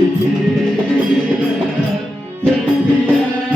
Yeah. yeah, yeah, yeah, yeah.